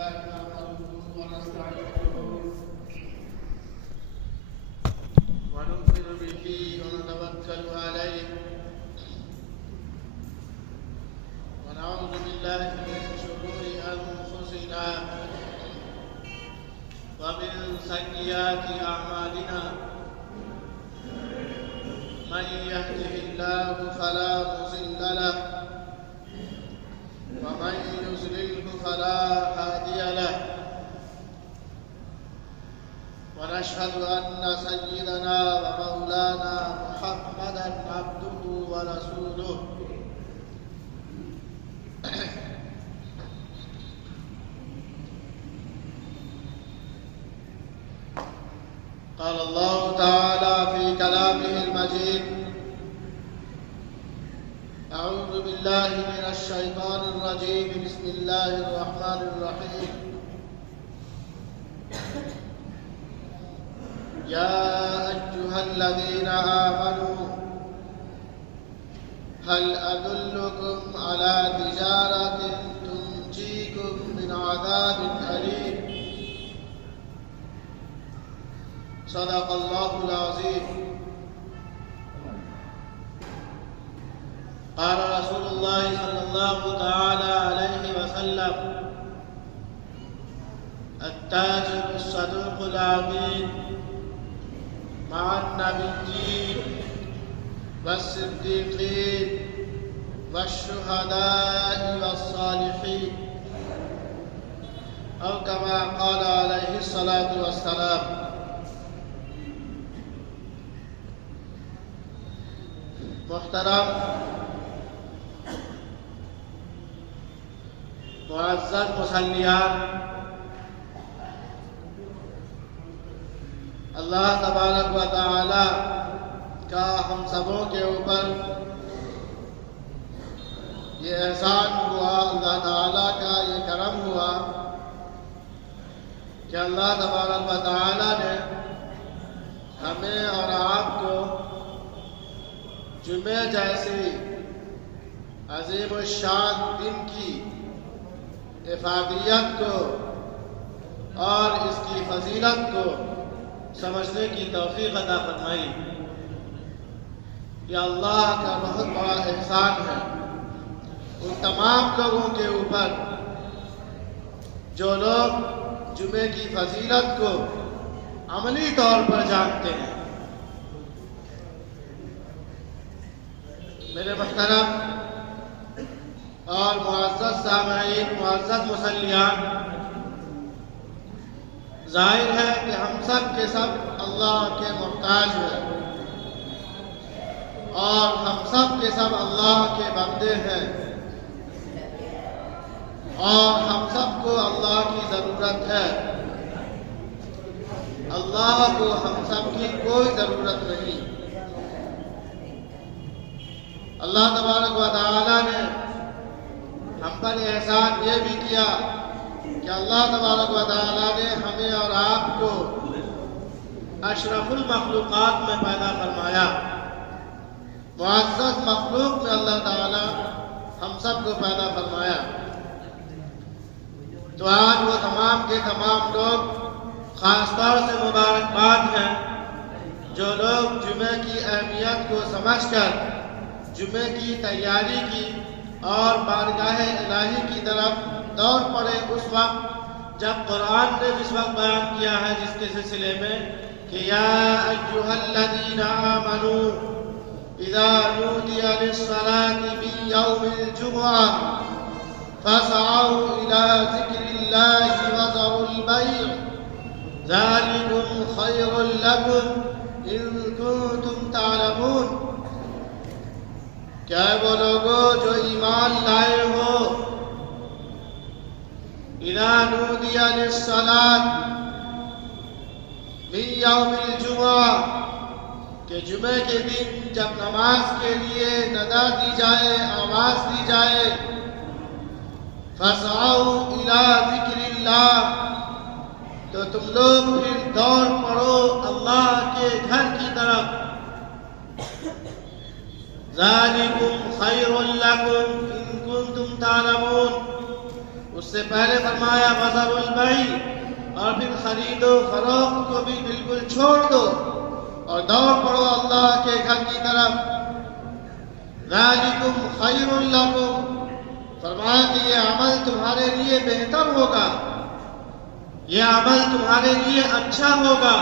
لله نحمده ونستعينه ونؤمن به ونتوكل عليه ونعوذ بالله من شرور أنفسنا ومن سيئات أعمالنا من يهده الله فلا مضل له ومن يضلله فلا هادي له ونشهد أن سيدنا ومولانا محمدا عبده ورسوله قال الله تعالى في كلامه المجيد أعوذ بالله من الشيطان الرجيم بسم الله الرحمن الرحيم يا أيها الذين آمنوا هل أدلكم على تجارة تنجيكم من عذاب أليم صدق الله العظيم قال رسول الله صلى الله تعالى عليه وسلم التاجر الصدوق الأمين مع النبيين والصديقين والشهداء والصالحين أو كما قال عليه الصلاة والسلام. محترم معزز مسلیان، اللہ تبارک و تعالی کا ہم سبوں کے اوپر یہ احسان ہوا، اللہ تعالیٰ کا یہ کرم ہوا کہ اللہ تبارک و تعالیٰ نے ہمیں اور آپ کو جمعہ جیسی عظیم الشان دن کی افادیت کو اور اس کی فضیلت کو سمجھنے کی توفیق عطا فرمائی. یہ اللہ کا بہت بڑا احسان ہے ان تمام لوگوں کے اوپر جو لوگ جمعے کی فضیلت کو عملی طور پر جانتے ہیں. میرے محترم اور معزز سامعین، معزز مسلیان، ظاہر ہے کہ ہم سب کے سب اللہ کے محتاج ہیں اور ہم سب کے سب اللہ کے بندے ہیں اور ہم سب کو اللہ کی ضرورت ہے. اللہ کو ہم سب کی کوئی ضرورت نہیں. اللہ تبارک و تعالی نے ہم پر احسان یہ بھی کیا کہ اللہ تبارک و تعالی نے ہمیں اور آپ کو اشرف المخلوقات میں پیدا فرمایا. معزز مخلوق میں اللہ تعالی ہم سب کو پیدا فرمایا. تو آج وہ تمام کے تمام لوگ خاص طور سے مبارکباد ہیں جو لوگ جمعہ کی اہمیت کو سمجھ کر جمعے کی تیاری کی اور بارگاہ الہی کی طرف دوڑ پڑے اس وقت جب قرآن نے جس وقت بیان کیا ہے جس کے سلسلے میں کہ یا ایھا الذین آمنوا اذا نودی للصلاة من یوم الجمعہ فاسعوا الى ذکر اللہ وذروا البیع ذلکم خیر لکم ان کنتم تعلمون. کیا وہ لوگوں جو ایمان لائے ہو اذا نودی للصلاة من یوم الجمعہ کہ جمعے کے دن جب نماز کے لیے ندا دی جائے، آواز دی جائے، فاسعوا الی ذکر اللہ تو تم لوگ پھر دوڑ پڑو اللہ کے گھر کی طرف. ذالکم خیر لکم ان کنتم تعلمون. اس اس سے پہلے فرمایا وذروا البیع، اور پھر خرید و فروخت کو بھی بالکل چھوڑ دو اور دوڑ پڑو اللہ کے گھر کی طرف۔ ذالکم خیر لکم، فرمایا کہ یہ عمل تمہارے لیے بہتر ہوگا، یہ عمل تمہارے لیے اچھا ہوگا۔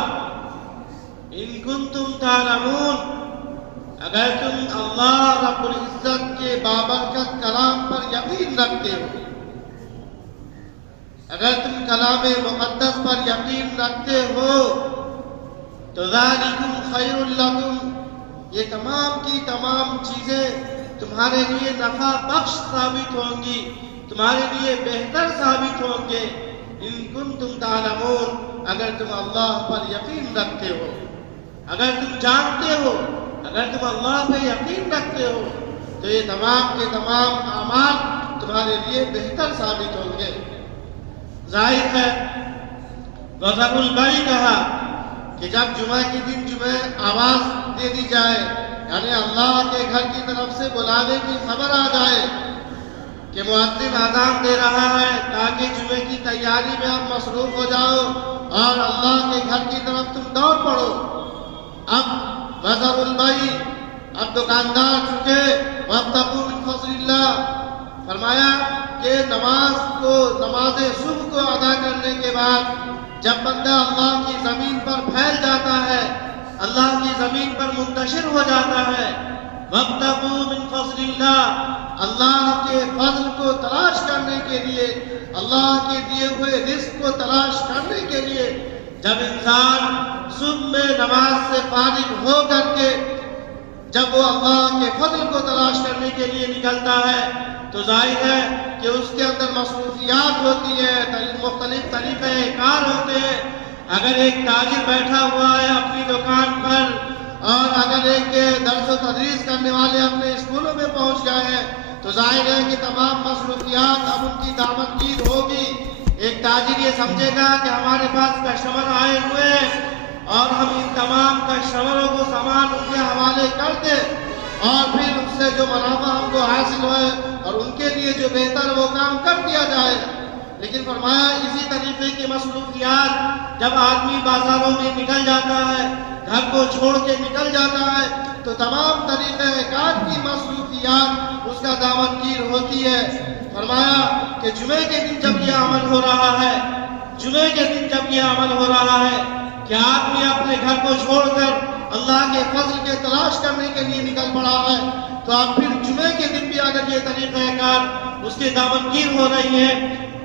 ان کنتم تعلمون، اگر تم اللہ رب العزت کے بابرکت کلام پر یقین رکھتے ہو، اگر تم کلام مقدس پر یقین رکھتے ہو تو ذالکم خیر لکم، یہ تمام کی تمام چیزیں تمہارے لیے نفع بخش ثابت ہوں گی، تمہارے لیے بہتر ثابت ہوں گے۔ ان کنتم تعلمون، اگر تم اللہ پر یقین رکھتے ہو، اگر تم جانتے ہو، اگر تم اللہ پہ یقین رکھتے ہو تو یہ تمام کے تمام اعمال تمہارے لیے بہتر ثابت ہوں گے۔ ظاہر ہے وذروا البیع کہا کہ جب جمعہ کے دن جمعہ آواز دے دی جائے، یعنی اللہ کے گھر کی طرف سے بلانے کی خبر آ جائے کہ مؤذن اذان دے رہا ہے تاکہ جمعے کی تیاری میں آپ مصروف ہو جاؤ اور اللہ کے گھر کی طرف تم دوڑ پڑو۔ اب وذروا البیع، اب دکاندار چکے وابتغوا من فضل اللہ، فرمایا کہ نماز صبح کو ادا کرنے کے بعد جب بندہ اللہ کی زمین پر پھیل جاتا ہے، اللہ کی زمین پر منتشر ہو جاتا ہے، وابتغوا من فضل اللہ، اللہ کے فضل کو تلاش کرنے کے لیے، اللہ کے دیے ہوئے رزق کو تلاش کرنے کے لیے جب انسان صبح میں نماز سے فارغ ہو کر کے جب وہ اللہ کے فضل کو تلاش کرنے کے لیے نکلتا ہے تو ظاہر ہے کہ اس کے اندر مصروفیات ہوتی ہے، مختلف طریقے کار ہوتے ہیں۔ اگر ایک تاجر بیٹھا ہوا ہے اپنی دکان پر اور اگر ایک درس و تدریس کرنے والے اپنے اسکولوں میں پہنچ گئے ہیں تو ظاہر ہے کہ تمام مصروفیات اب ان کی دامن گیر ہوگی۔ ایک تاجر یہ سمجھے گا کہ ہمارے پاس کسٹمر آئے ہوئے ہیں اور ہم ان تمام کسٹمروں کو سامان ان کے حوالے کر دیں اور پھر ان سے جو منافع ہم کو حاصل ہوئے اور ان کے لیے جو بہتر وہ کام کر دیا جائے۔ لیکن فرمایا اسی طریقے کی مصروفیات جب آدمی بازاروں میں نکل جاتا ہے، گھر کو چھوڑ کے نکل جاتا ہے تو تمام طریقے کار کی مصروفیات اس کا دامن گیر ہوتی ہے۔ فرمایا کہ جمعے کے دن جب یہ عمل ہو رہا ہے، جمعے کے دن جب یہ عمل ہو رہا ہے کہ آدمی اپنے گھر کو چھوڑ کر اللہ کے فضل کے تلاش کرنے کے لیے نکل پڑا ہے تو آپ پھر جمعے کے دن بھی اگر یہ طریقہ کار اس کے دامن گیر ہو رہی ہے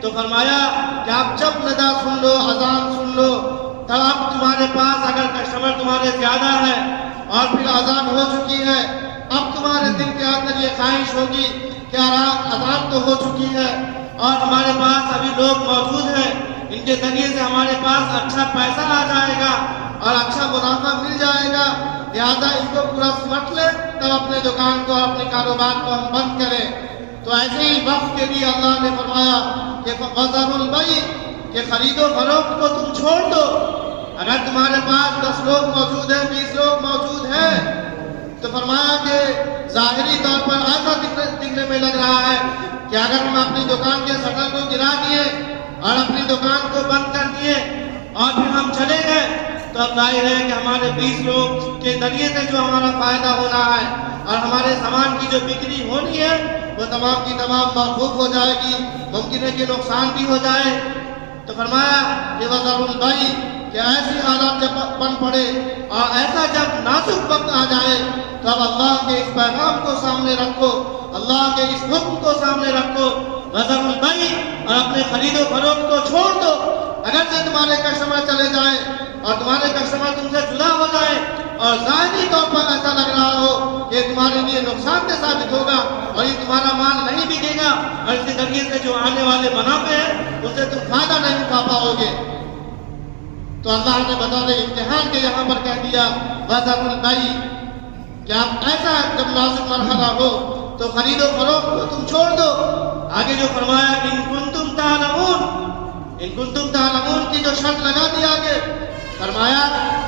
تو فرمایا کہ آپ جب ندا سن لو، اذان سن لو، تب اب تمہارے پاس اگر کسٹمر تمہارے زیادہ ہے اور پھر اذان ہو چکی ہے، اب تمہارے دل کے اندر یہ خواہش ہوگی کہ اذان تو ہو چکی ہے اور ہمارے پاس ابھی لوگ موجود ہیں، ان کے ذریعے سے ہمارے پاس اچھا پیسہ آ جائے گا اور اچھا منافع مل جائے گا، لہذا ان کو پورا سمٹ لیں تب اپنے دکان کو اپنے کاروبار کو ہم بند کریں۔ تو ایسے ہی وقت کے لیے اللہ نے فرمایا کہ وذروا البیع، کہ خرید و فروخت کو تم چھوڑ دو۔ اگر تمہارے پاس 10 لوگ موجود ہیں، 20 لوگ موجود ہیں تو فرمایا کہ ظاہری طور پر ایسا دکھنے میں لگ رہا ہے کہ اگر ہم اپنی دکان کے شٹر کو گرا دیے اور اپنی دکان کو بند کر دیے اور پھر ہم چلے گئے تو اب ظاہر ہے کہ ہمارے 20 لوگ کے ذریعے سے جو ہمارا فائدہ ہونا ہے اور ہمارے سامان کی جو بکری ہونی ہے وہ تمام کی تمام موقوف ہو جائے گی، ممکن ہے کہ نقصان بھی ہو جائے۔ تو فرمایا کہ وذروا البیع، کہ ایسی حالات جب بن پڑے اور ایسا جب نازک وقت آ جائے تو اب اللہ کے اس پیغام کو سامنے رکھو، اللہ کے اس حکم کو سامنے رکھو، وذروا البیع، اور اپنے خرید و فروخت کو چھوڑ دو۔ اگر سے تمہارے کسٹمر چلے جائیں اور تمہارے کسٹمر تم سے جدا ہو جائے اور ظاہری طور پر ایسا لگ رہا ہو کہ تمہارے لیے نقصان دہ ثابت ہوگا اور یہ تمہارا مال نہیں بکے گا اور اس کے ذریعے سے جو آنے والے منافع ہیں ان سے تم فائدہ نہیں اٹھا پاؤ گے، تو اللہ نے بطور امتحان کے یہاں پر کہہ دیا وذروا البیع، کہ آپ ایسا جب نازک مرحلہ ہو تو خرید و فروخت کو تم چھوڑ دو۔ آگے جو فرمایا ان کنتم تعلمون کی جو شرط لگا دی آگے، فرمایا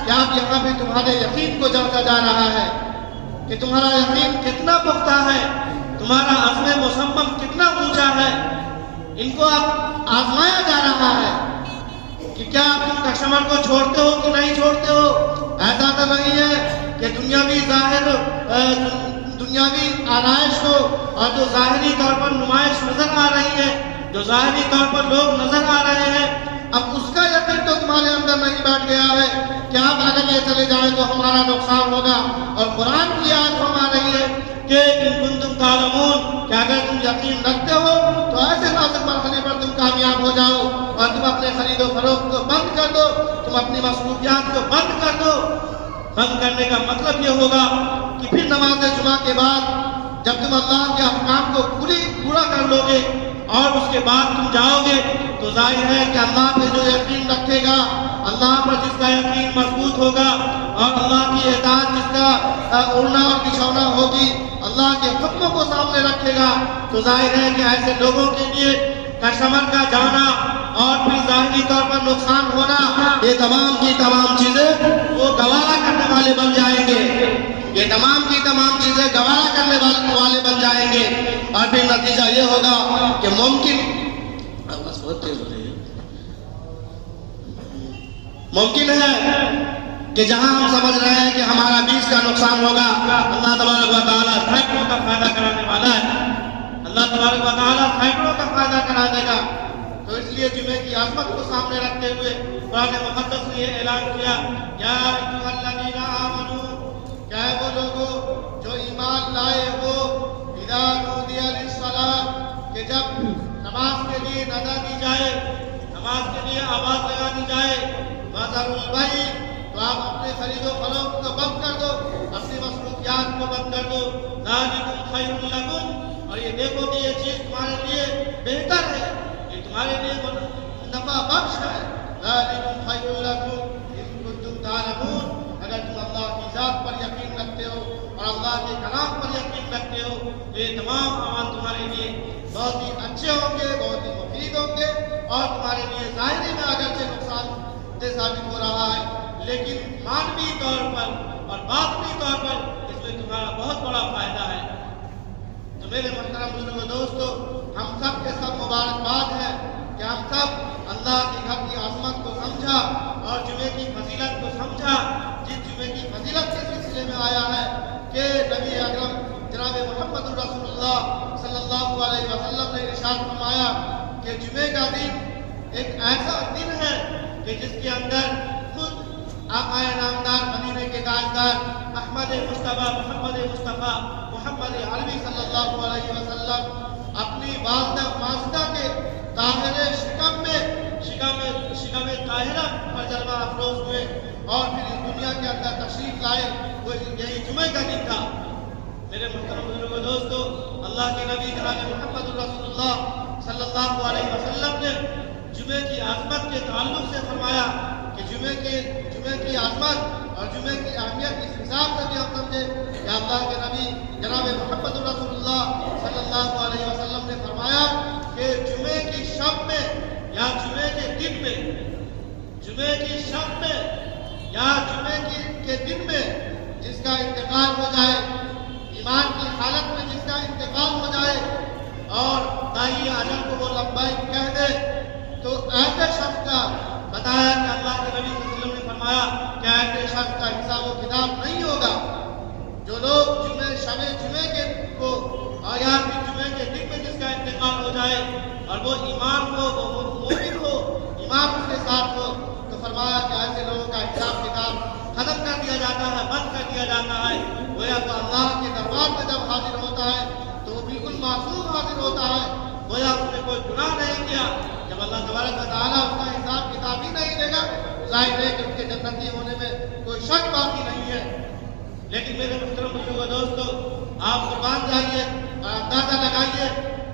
کہ آپ یہاں پہ تمہارے یقین کو جانچا جا رہا ہے کہ تمہارا یقین کتنا پختہ ہے، تمہارا عزم مصمم کتنا اونچا ہے۔ ان کو اب آزمایا جا رہا ہے کہ کیا آپ تم کسٹمر کو چھوڑتے ہو کہ نہیں چھوڑتے ہو. ایسا تو نہیں ہے کہ دنیاوی آرائش کو اور جو ظاہری طور پر نمائش نظر آ رہی ہے، جو ظاہری طور پر لوگ نظر آ رہے ہیں، اب اس کا یقین تو تمہارے اندر نہیں بیٹھ گیا ہے کہ آپ اگر یہ چلے جائیں تو ہمارا نقصان ہوگا. اور قرآن کی آیت فرما رہی ہے کہ ان کنتم تعلمون، کہ اگر تم یقین رکھتے ہو تو ایسے نازک مرحلے پر تم کامیاب ہو جاؤ اور تم اپنے خرید و فروخت کو بند کر دو، تم اپنی مصروفیات کو بند کر دو. بند کرنے کا مطلب یہ ہوگا کہ پھر نماز جمعہ کے بعد جب تم اللہ کے احکام کو پورا کر لو گے اور اس کے بعد تم جاؤ گے تو ظاہر ہے کہ اللہ پہ جو یقین رکھے گا، اللہ پر جس کا یقین مضبوط ہوگا اور اللہ کی اطاعت جس کا اڑنا اور بچھونا ہوگی، اللہ کے حکموں کو سامنے رکھے گا، تو ظاہر ہے کہ ایسے لوگوں کے لیے کسٹمر کا جانا اور پھر ظاہری طور پر نقصان ہونا، یہ تمام کی تمام چیزیں وہ گوارا کرنے والے بن جائیں گے. یہ تمام کی تمام چیزیں گوارا کرنے والے بن جائیں گے. اور پھر نتیجہ یہ ہوگا کہ ممکن ہے کہ جہاں ہم سمجھ رہے ہیں کہ ہمارا 20 کا نقصان ہوگا، اللہ تبارک و تعالیٰ سینکڑوں کا فائدہ کرانے والا ہے. اللہ تبارک و تعالیٰ سینکڑوں کا فائدہ کرا دے گا. تو اس لیے جمعے کی عظمت کو سامنے رکھتے ہوئے قرآن مقدس نے یہ اعلان کیا، یا ایھا الذین آمنوا، کیا ہے وہ لوگوں جو ایمان لائے ہو، اذا نودی للصلاۃ، کہ جب نماز کے لیے ندا دی جائے، نماز کے لیے آواز لگا دی جائے، وذروا البیع، تو آپ اپنے خرید و فروخت کو بند کر دو، اپنی مصروفیات کو بند کر دو، ذالکم خیر لکم، اور یہ دیکھو کہ یہ چیز تمہارے لیے بہتر ہے، یہ تمہارے لیے نفع بخش ہے. ذالکم خیر لکم ان کنتم تعلمون، اگر تم اللہ کی ذات پر یقین رکھتے ہو اور اللہ کے کلام پر یقین رکھتے ہو تو یہ تمام اعمال تمہارے لیے بہت ہی اچھے ہوں گے، بہت ہی مفید ہوں گے، اور تمہارے لیے ظاہری میں اگرچہ نقصان ثابت ہو رہا ہے لیکن مانوی طور پر اور باطنی طور پر اس میں تمہارا بہت بڑا فائدہ ہے. تو میرے محترم بزرگ و دوستو، ہم سب کے سب مبارکباد ہے کہ ہم سب اللہ کے گھر کی عظمت کو سمجھا اور جمعے کی فضیلت کو سمجھا. جس جمعے کی فضیلت کے سلسلے میں آیا ہے کہ نبی اکرم جناب محمد رسول اللہ صلی اللہ علیہ وسلم نے ارشاد فرمایا کہ جمعے کا دن ایک ایسا دن ہے کہ جس کے اندر خود آقا نامدار مدینے کے تاجدار احمد مصطفیٰ محمد عربی صلی اللہ علیہ وسلم اپنی والدہ کے طاہر شکم طاہرہ پر جلوہ افروز ہوئے اور پھر اس دنیا کے اندر تشریف لائے. وہ یہی جمعے کا دن تھا. میرے محترم بزرگ و دوستو، اللہ کے نبی جناب محمد رسول اللہ صلی اللہ علیہ وسلم نے جمعے کی عظمت کے تعلق سے فرمایا کہ جمعے کی عظمت اور جمعے کی اہمیت اس حساب سے بھی ہم سمجھے کہ اللہ کے نبی جناب محمد رسول اللہ صلی اللہ علیہ وسلم نے فرمایا کہ جمعے کی شب میں یا جمعے کے دن میں، جمعے کی شب میں یا جمعے کے دن میں جس کا انتقال ہو جائے، ایمان کی حالت میں جس کا انتقال ہو جائے اور دائی اجل کو وہ لبیک کہہ دے، تو ایسے شخص کا بتایا کہ اللہ کے نبی صلی اللہ علیہ وسلم نے فرمایا کہ ایسے شخص کا حساب و کتاب نہیں ہوگا. جو لوگ جمعے کے کو اور یا پھر جمعے کے دن میں جس کا انتقال ہو جائے اور وہ ایمان ہو، وہ مومن ہو، ایمان اس کے ساتھ ہو، تو فرمایا کہ ایسے لوگوں کا حساب کتاب ختم کر دیا جاتا ہے، بند کر دیا جاتا ہے. گویا تو اللہ کے دربار میں جب حاضر ہوتا ہے تو وہ بالکل معصوم حاضر ہوتا ہے، گویا اس نے کوئی گناہ نہیں کیا. جب اللہ تبارک و تعالیٰ اس کا حساب کتاب ہی نہیں دے گا، ظاہر ہے کہ اس کے جنتی ہونے میں کوئی شک باقی نہیں ہے. لیکن میرے محترم بزرگ و دوستو، آپ قربان جائیے اور اندازہ لگائیے،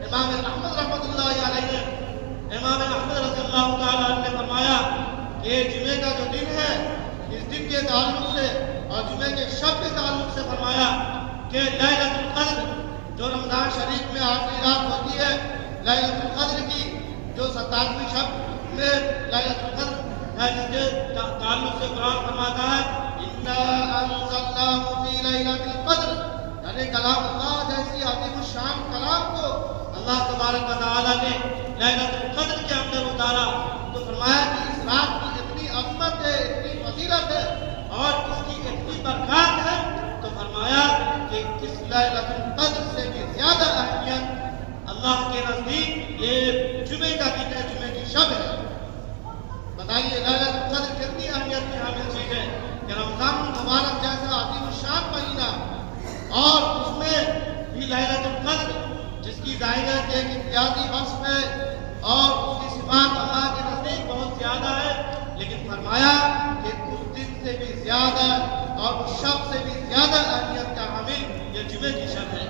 امام احمد رحمۃ اللہ علیہ نے، امام احمد رضی اللہ تعالیٰ عنہ نے فرمایا کہ جمعے کا جو دن ہے، اس دن کے تعلق سے اور جمعے کے شب کے تعلق سے فرمایا کہ لیلۃ القدر جو رمضان شریف میں آخری رات ہوتی ہے، لیلۃ القدر کی جو 27ویں شب میں لیلۃ القدر ہے، جس کے تعلق سے قرآن فرماتا ہے اِنَّا أَنزَلْنَاهُ فِي لَيْلَةِ الْقَدْرِ، یعنی کلام اللہ جیسی عظیم الشان کلام کو اللہ تبارک و تعالیٰ نے لیلۃ القدر کے اندر اتارا تو فرمایا کہ اس رات کی اتنی عظمت ہے، اتنی فضیلت ہے اور اس کی اتنی برکات ہے، تو فرمایا کہ اس لیلۃ القدر سے بھی زیادہ اہمیت اللہ کے نزدیک یہ جمعے کا دن ہے، جمعے کی شب ہے۔ بتائیے لیلۃ القدر کتنی اہمیت کی حامل چیز ہے کہ رمضان المبارک جیسا عظیم الشان مہینہ اور اس میں بھی لیلۃ القدر جس کی ظاہر ہے کہ ایک امتیازی وصف ہے اور اس کی صفات اللہ کے نزدیک بہت زیادہ ہے، لیکن فرمایا کہ اس دن سے بھی زیادہ اور اس شب سے بھی زیادہ اہمیت کا حامل یہ جمعے کی شب ہے۔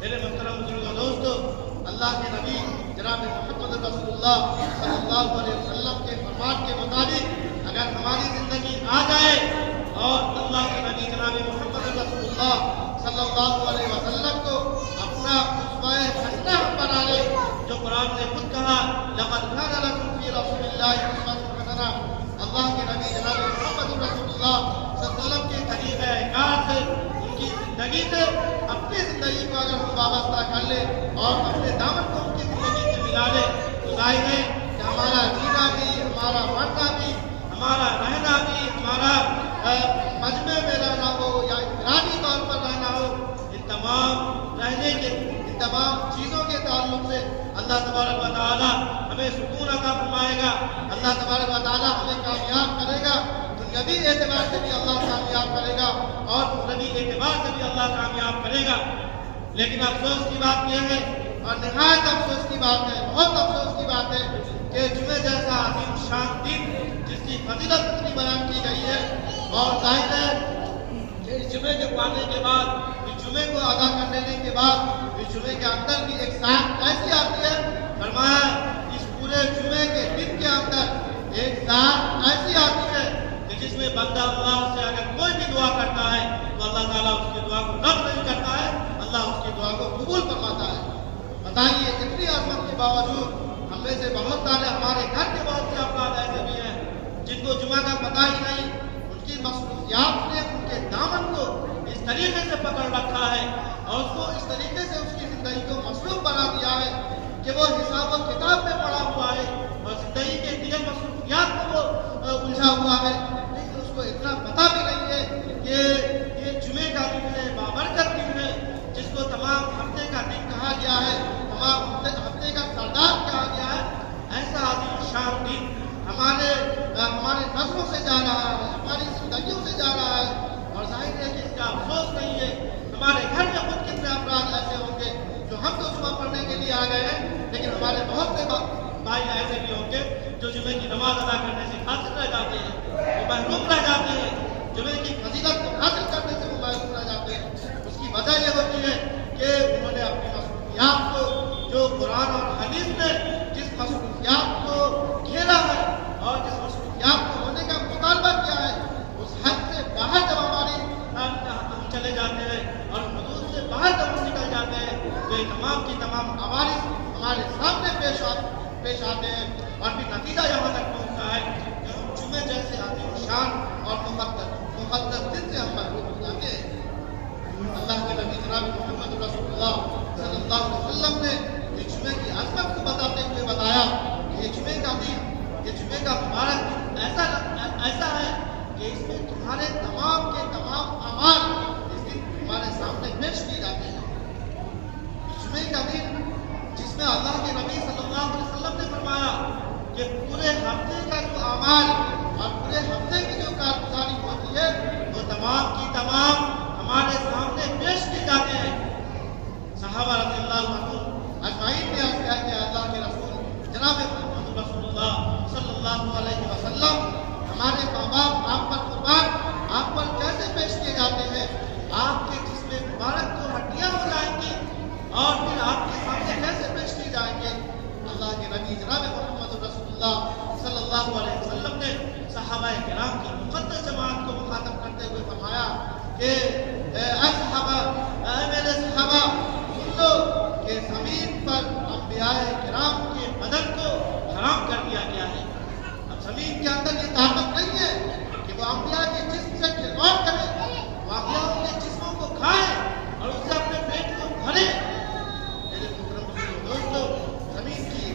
میرے محترم بزرگوں دوستو، اللہ کے نبی جناب محمد رسول اللہ صلی اللہ علیہ وسلم کے فرمان کے مطابق اگر ہماری زندگی آ جائے اور اللہ کے نبی جناب محمد رسول اللہ صلی اللہ علیہ وسلم کو اپنا اسوہ حسنہ بنا لے، جو قرآن نے خود کہا لقد کان لکم فی رسول اللہ اسوۃ حسنہ، اللہ کے نبی جناب محمد رسول اللہ صلی اللہ علیہ وسلم کے طریقہ کار سے، ان کی زندگی سے اپنی زندگی کو اگر ہم وابستہ کر لیں اور اپنے دامن کو ان کی زندگی سے ملا لیں تو ظاہر ہے کہ ہمارا جینا بھی، ہمارا مرنا بھی، ہمارا رہنا بھی، ہمارا مجمع میں رہنا ہو یا انفرادی طور پر رہنا ہو، ان تمام رہنے کے ان تمام چیزوں کے تعلق سے اللہ تبارک و تعالی ہمیں سکون عطا فرمائے گا، اللہ تبارک و تعالی ہمیں کامیاب کرے گا، دنیاوی اعتبار سے بھی اللہ کامیاب کرے گا اور اخروی اعتبار سے بھی اللہ کامیاب کرے گا۔ لیکن افسوس کی بات یہ ہے اور نہایت افسوس کی بات ہے، بہت افسوس کی بات ہے کہ جمعے جیسا عظیم شان دن جس کی فضیلت اتنی بیان کی گئی ہے اور ظاہر ہے کہ اس جمعے کے پانے کے بعد، اس جمعے کو ادا کر لینے کے بعد اس جمعے کے اندر بھی ایک ساتھ ایسی آتی ہے، فرمایا اس پورے جمعے کے دن کے اندر ایک ساتھ ایسی آتی ہے کہ جس میں بندہ اللہ سے اگر کوئی بھی دعا کرتا ہے تو اللہ تعالیٰ اس کی دعا کو رد نہیں کرتا ہے، اللہ اس کی دعا کو قبول فرماتا ہے۔ بتائیے اتنی عظمت کے باوجود ہم میں سے بہت سارے ہمارے گھر کے بہت سے افراد ایسے بھی ہیں جن کو جمعہ کا پتہ ہی نہیں، ان کی مصروفیات نے ان کے دامن کو اس طریقے سے پکڑ رکھا ہے اور اس کو اس طریقے سے اس کی زندگی کو مصروف بنا دیا ہے کہ وہ حساب و کتاب میں پڑا ہوا ہے اور زندگی کے دیگر مصروفیات کو وہ الجھا ہوا ہے، لیکن اس کو اتنا پتہ بھی نہیں ہے کہ یہ جمعے کا دن ہے، بابرکت دن ہے، جس کو تمام ہفتے کا دن کہا گیا ہے، تمام ہفتے کا سردار کہا گیا ہے۔ ایسا عظیم شان دن ہمارے نظروں سے جا رہا ہے، ہماری زندگیوں سے جا رہا ہے اور ظاہر ہے کہ اس کا افسوس نہیں ہے۔ ہمارے گھر میں خود کتنے افراد ایسے ہوں گے جو ہم تو جمعہ پڑھنے کے لیے آ گئے ہیں، لیکن ہمارے بہت سے بھائی ایسے بھی ہوں گے جو جمعے کی نماز ادا کرنے سے قاصر رہ جاتے ہیں، وہ محروم رہ جاتے ہیں، جمعے کی فضیلت کو حاصل کرنے سے وہ محروم رہ جاتے ہیں۔ اس کی وجہ یہ ہوتی ہے کہ انہوں نے اپنی مصروفیات کو، جو قرآن اور حدیث نے جس مصروفیات کو گھیرا ہے اور جس مصروفیات کو ہونے کا مطالبہ کیا ہے، اس حد سے باہر جب ہم چلے جاتے ہیں اور حدود سے باہر جب ہم نکل جاتے ہیں تو یہ تمام کی تمام عوارض ہمارے سامنے پیش آتے ہیں اور پھر نتیجہ یہاں تک پہنچتا ہے کہ ہم جمعے جیسے عظیم شان اور مقدس دن سے ہم محروم ہو جاتے ہیں۔ اللہ کے نبی جناب محمد رسول اللہ صلی اللہ علیہ وسلم نے اس جمعے کی عظمت کو بتاتے ہوئے بتایا کہ یہ جمعے کا دن، یہ جمعے کا مبارک دن ایسا ہے کہ اس میں تمہارے تمام کے تمام اعمال اس دن تمہارے سامنے پیش کیے جاتے ہیں۔ جمعے کا دن جس میں اللہ کے نبی صلی اللہ علیہ وسلم نے فرمایا کہ پورے ہفتے کا جو اعمال اور پورے ہفتے کی جو کارگزاری ہوتی ہے وہ تمام کی تمام ہمارے سامنے پیش کیے جاتے ہیں۔ صحابہ رضی اللہ عنہم اجمعین نے عرض کیا کہ اللہ کے رسول جناب محمد رسول اللہ صلی اللہ علیہ وسلم، ہمارے ماں باپ آپ پر قربان، آپ پر کیسے پیش کیے جاتے ہیں؟ آپ کے جسم مبارک کو ہڈیاں ہو جائیں گی اور پھر آپ کے سامنے کیسے پیش کی جائیں گے؟ اللہ کے نبی جناب محمد رسول اللہ صلی اللہ علیہ وسلم نے صحابہ کرام کی مقدس جماعت کو مخاطب کرتے ہوئے فرمایا کہ اے صحابہ، اے میرے صحابہ، سن لو کہ زمین پر انبیاء کرام کے بدن کو حرام کر دیا گیا ہے۔ اب زمین کے اندر یہ طاقت نہیں ہے کہ وہ انبیاء کے جسم سے کھلواڑ کریں، وہ انبیاء کے جسموں کو کھائیں اور اس سے اپنے پیٹ کو بھریں۔ میرے محترم دوستو، زمین کی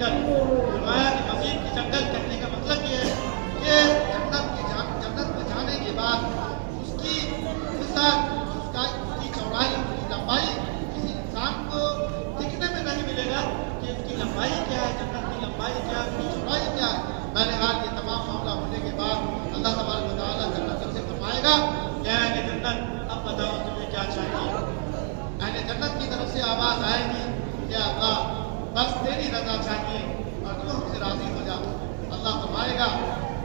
جنگل. فرمایا کہ مزید کی جنگل کہنے کا مطلب یہ ہے کہ جنت میں جانے کے بعد اس کی وسعت، اس کی چوڑائی، اس کی لمبائی کسی انسان کو دکھنے میں نہیں ملے گا کہ اس کی لمبائی کیا ہے، جنت کی لمبائی کیا ہے، اس کی چوڑائی کیا ہے. بہرحال یہ تمام معاملہ ہونے کے بعد اللہ تبارک و تعالیٰ جنت سے فرمائے گا کہ اہل جنت اب بتاؤ تمہیں کیا چاہیے. اہل جنت کی طرف سے آواز آئے گی کہ اللہ بس تیری رضا چاہیے اور تو ہم سے راضی ہو جا. اللہ فرمائے گا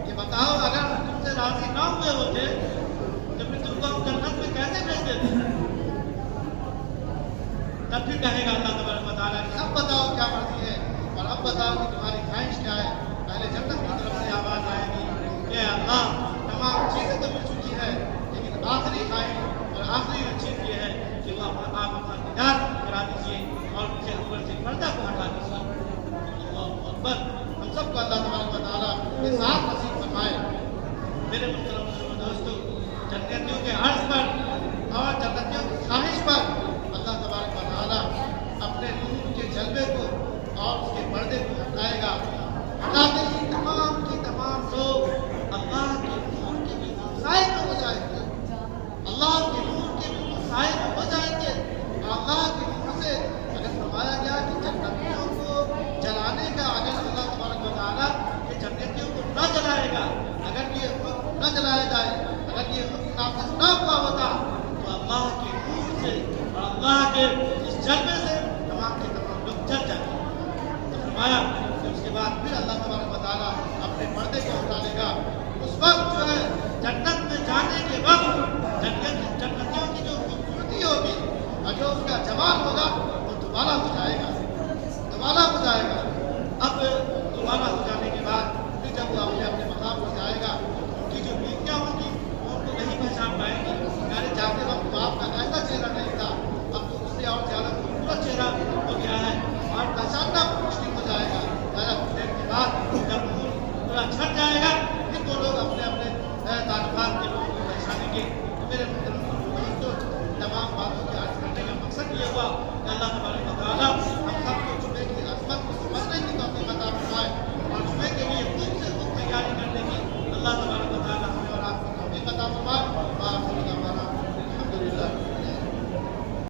کہ بتاؤ اگر تم سے راضی نہ ہوئے ہوتے تو پھر تم کو ہم جنت میں کیسے بھیج دیتے. تب پھر کہے گا اللہ تبارک و تعالیٰ کہ اب بتاؤ کیا مرضی ہے اور اب بتاؤ کہ تمہاری خواہش کیا ہے. اہل جنت کی طرف سے آواز آئے گی کہ اللہ